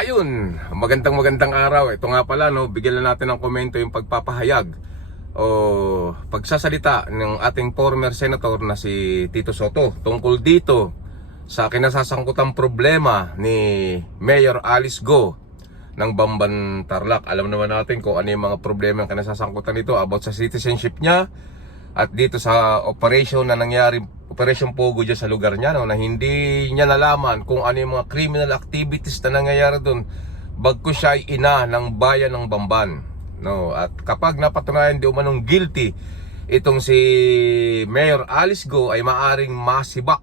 Ayun, magandang magandang araw. Ito nga pala, no, bigyan lang natin ng komento yung pagpapahayag o pagsasalita ng ating former senator na si Tito Soto tungkol dito sa kinasasangkutang problema ni Mayor Alice Go ng Bamban Tarlac. Alam naman natin kung ano yung mga problema ang kinasasangkutan nito about sa citizenship niya at dito sa operation na nangyari Operation Pogo dyan sa lugar niya no, na hindi niya nalaman kung ano yung mga criminal activities na nangyayari doon bagko siya ay ina ng bayan ng Bamban no. At kapag napatunayan di umanong guilty itong si Mayor Alice Go ay maaring masibak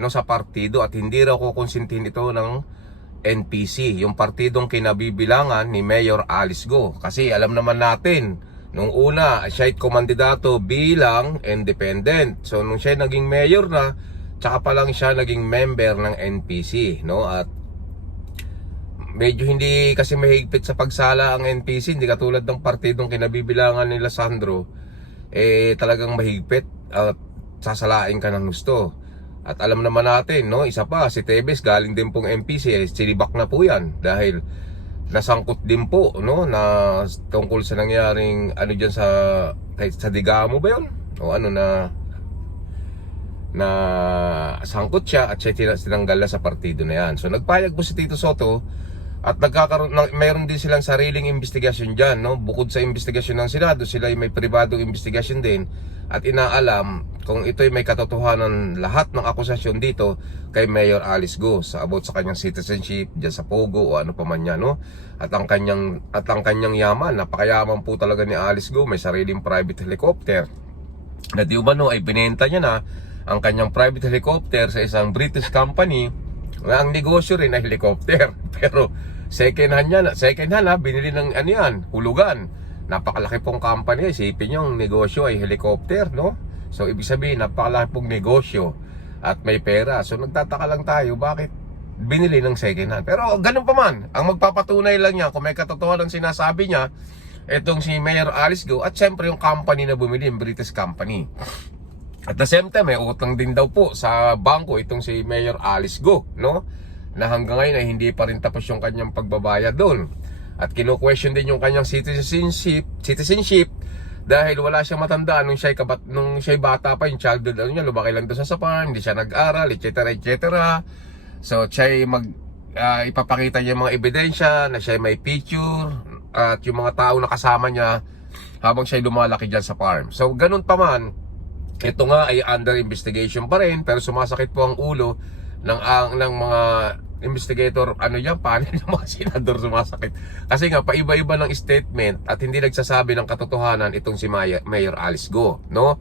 no sa partido at hindi raw kukonsintihin ito ng NPC yung partidong kinabibilangan ni Mayor Alice Go. Kasi alam naman natin Nung una, siya ay kumandidato bilang independent. So nung siya naging mayor na, tsaka pa lang siya naging member ng NPC, no? At medyo hindi kasi mahigpit sa pagsala ang NPC, hindi katulad ng partidong kinabibilangan nila Sandro, eh talagang mahigpit at sasalain ka ng gusto. At alam naman natin, no, isa pa, si Tebes galing din pong NPC, eh, sinibak na po yan dahil nasangkot din po no na tungkol sa nangyaring ano diyan sa sa Digamo ba 'yon? O ano na na sangkot siya at siya tinanggal na sa partido na yan. So nagpayag po si Tito Soto at nagkakaroon ng, mayroon din silang sariling investigasyon diyan, no? Bukod sa investigasyon ng Senado, sila ay may pribadong investigasyon din at inaalam kung ito'y may katotohanan lahat ng akusasyon dito kay Mayor Alice Go sa about sa kanyang citizenship diyan sa Pogo o ano pa man yan, no? At ang kanyang at ang kanyang yaman, napakayaman po talaga ni Alice Go, may sariling private helicopter. Na di umano ay binenta niya na ang kanyang private helicopter sa isang British company ang negosyo rin ay helicopter. Pero second hand niya, second hand ha, binili ng ano yan, hulugan. Napakalaki pong company, isipin niyo ang negosyo ay helicopter, no? So ibig sabihin, napakalaki pong negosyo at may pera. So nagtataka lang tayo, bakit binili ng second hand? Pero ganun pa man, ang magpapatunay lang niya kung may katotohanan sinasabi niya, itong si Mayor Alice Go at syempre yung company na bumili, yung British company. At the same time, may utang din daw po sa bangko itong si Mayor Alice Go, no? Na hanggang ngayon ay hindi pa rin tapos yung kanyang pagbabayad doon. At kino-question din yung kanyang citizenship, citizenship dahil wala siyang matandaan nung siya kabat nung siya bata pa yung childhood ano niya lumaki lang doon sa farm, hindi siya nag-aral, etc. etc. So siya mag ah, ipapakita niya mga ebidensya na siya may picture at yung mga tao na kasama niya habang siya lumalaki diyan sa farm. So ganun pa man, ito nga ay under investigation pa rin pero sumasakit po ang ulo ng ang ng mga investigator ano yan panel ng mga senador sumasakit. Kasi nga paiba-iba ng statement at hindi nagsasabi ng katotohanan itong si Mayor, Mayor Alice Go no?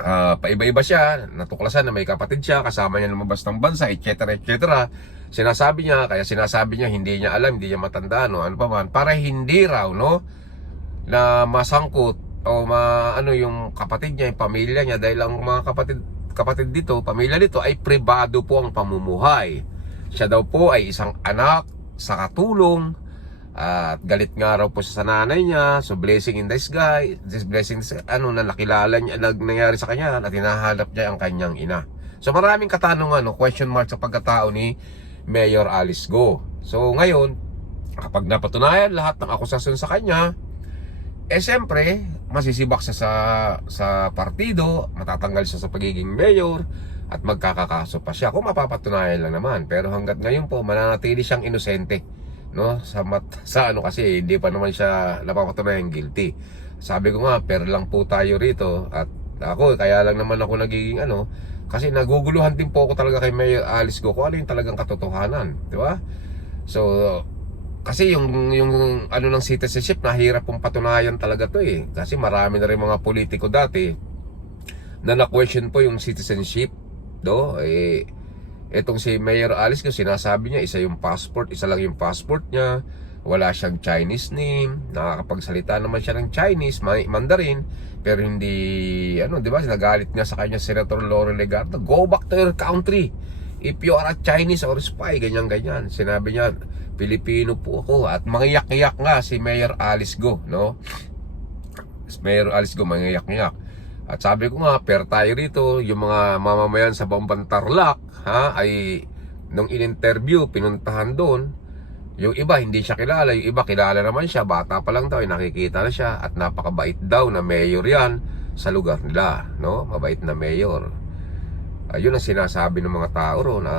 Ah, paiba-iba siya natuklasan na may kapatid siya kasama niya lumabas ng bansa etc etc sinasabi niya kaya sinasabi niya hindi niya alam hindi niya matandaan no? Ano pa man para hindi raw no? Na masangkot o ma, ano yung kapatid niya, yung pamilya niya dahil ang mga kapatid kapatid dito, pamilya dito ay pribado po ang pamumuhay. Siya daw po ay isang anak sa katulong at galit nga raw po sa nanay niya. So blessing in disguise, this blessing in- ano na nakilala niya nag nangyari sa kanya at hinahanap niya ang kanyang ina. So maraming katanungan, no, question mark sa pagkatao ni Mayor Alice Go. So ngayon, kapag napatunayan lahat ng akusasyon sa kanya, eh siyempre, masisibak siya sa, sa partido, matatanggal siya sa pagiging mayor, at magkakakaso pa siya kung mapapatunayan lang naman. Pero hanggat ngayon po, mananatili siyang inosente. No? Sa, mat, sa ano kasi, hindi pa naman siya napapatunayan guilty. Sabi ko nga, per lang po tayo rito. At ako, kaya lang naman ako nagiging ano, kasi naguguluhan din po ako talaga kay Mayor Alice Go kung ano yung talagang katotohanan. Di ba? So, kasi yung yung ano ng citizenship nahirap pong patunayan talaga to eh. Kasi marami na rin mga politiko dati na na-question po yung citizenship do eh etong si Mayor Alice ko sinasabi niya isa yung passport isa lang yung passport niya. Wala siyang Chinese name. Nakakapagsalita naman siya ng Chinese ma- Mandarin. Pero hindi ano di ba nagalit nga sa kanya Senator Laurel Legardo go back to your country if you are a Chinese or spy ganyan ganyan. Sinabi niya Pilipino po ako. At mangiyak-iyak nga si Mayor Alice Go no? Mayor Alice Go mangiyak-iyak. At sabi ko nga per tayo rito. Yung mga mamamayan sa Bamban Tarlac ha ay nung in-interview, pinuntahan doon, yung iba hindi siya kilala, yung iba kilala naman siya, bata pa lang daw, eh, nakikita na siya. At napakabait daw na mayor yan sa lugar nila, no? Mabait na mayor. Ayun ang sinasabi ng mga tao ro na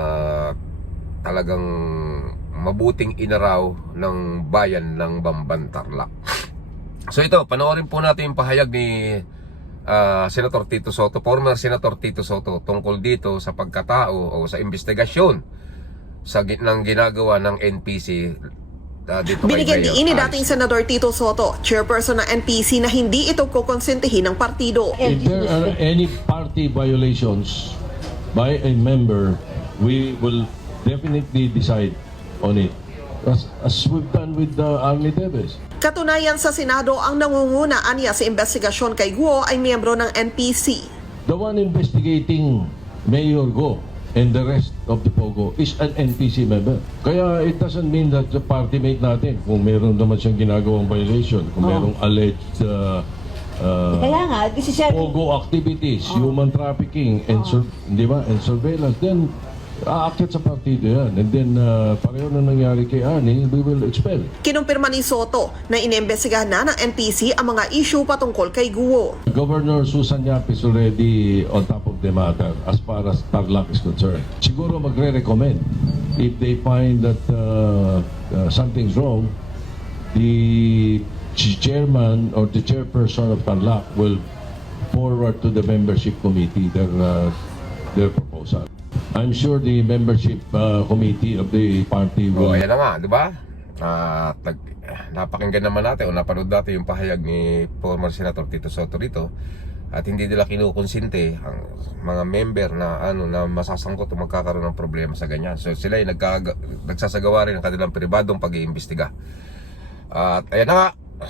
talagang mabuting inaraw ng bayan ng Bambantarlak. So ito, panoorin po natin yung pahayag ni ah, Senator Tito Soto, former Senator Tito Soto tungkol dito sa pagkatao o sa investigasyon sa ng ginagawa ng NPC ah, dito Binigyan diin ni dating Senador Tito Soto, chairperson ng NPC na hindi ito kukonsentihin ng partido. If there are any party violations by a member, we will definitely decide on it. As, as we've done with uh, Arnie Davis. Katunayan sa Senado, ang nangungunaan niya sa investigasyon kay Guo ay miyembro ng NPC. The one investigating Mayor Go and the rest of the Pogo is an NPC member. Kaya it doesn't mean that the party mate natin, kung meron naman siyang ginagawang violation, kung merong alleged uh, uh, Kaya nga, kasi siya, Pogo activities, human trafficking, and sur- di ba, and surveillance, then aakyat sa partido yan. And then, uh, pareho na nangyari kay Ani, we will expel. Kinumpirma ni Soto na inimbestigahan na ng NPC ang mga issue patungkol kay Guo. Governor Susan Yap is already on top of the matter as far as Tarlac is concerned. Siguro magre-recommend if they find that uh, uh, something's wrong, the ch- chairman or the chairperson of Tarlac will forward to the membership committee their uh, their proposal. I'm sure the membership uh, committee of the party Oh, will ayan na nga, di ba? Ah, tag, napakinggan naman natin o napanood natin yung pahayag ni former Senator Tito Soto rito at hindi nila kinukonsinte ang mga member na ano na masasangkot o magkakaroon ng problema sa ganyan. So sila ay nagkaga, nagsasagawa rin ng kanilang pribadong pag-iimbestiga. At ayan na nga,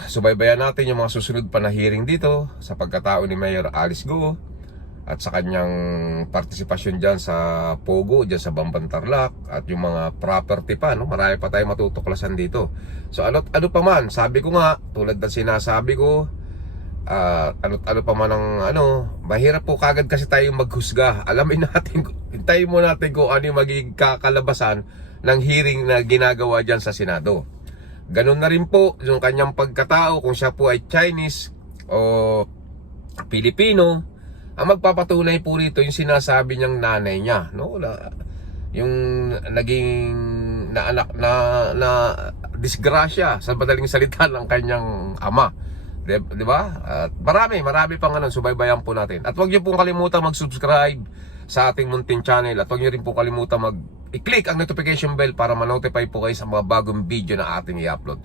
subaybayan natin yung mga susunod pa na hearing dito sa pagkatao ni Mayor Alice Go at sa kanyang partisipasyon dyan sa Pogo, dyan sa Bambantarlak at yung mga property pa, no? marami pa tayong matutuklasan dito. So ano, ano pa man, sabi ko nga, tulad ng sinasabi ko, ah, ano, ano pa man ang ano, mahirap po kagad kasi tayong maghusga. Alamin natin, hintayin mo natin kung ano yung magiging kakalabasan ng hearing na ginagawa dyan sa Senado. Ganun na rin po yung kanyang pagkatao kung siya po ay Chinese o Pilipino. Ang magpapatunay po rito yung sinasabi niyang nanay niya, no? Yung naging na anak na na disgrasya sa madaling salita ng kanyang ama. Di, di ba? At marami, marami pang ano, subaybayan po natin. At huwag niyo pong kalimutan mag-subscribe sa ating Muntin channel at huwag niyo rin po kalimutan mag i-click ang notification bell para ma-notify po kayo sa mga bagong video na ating i-upload.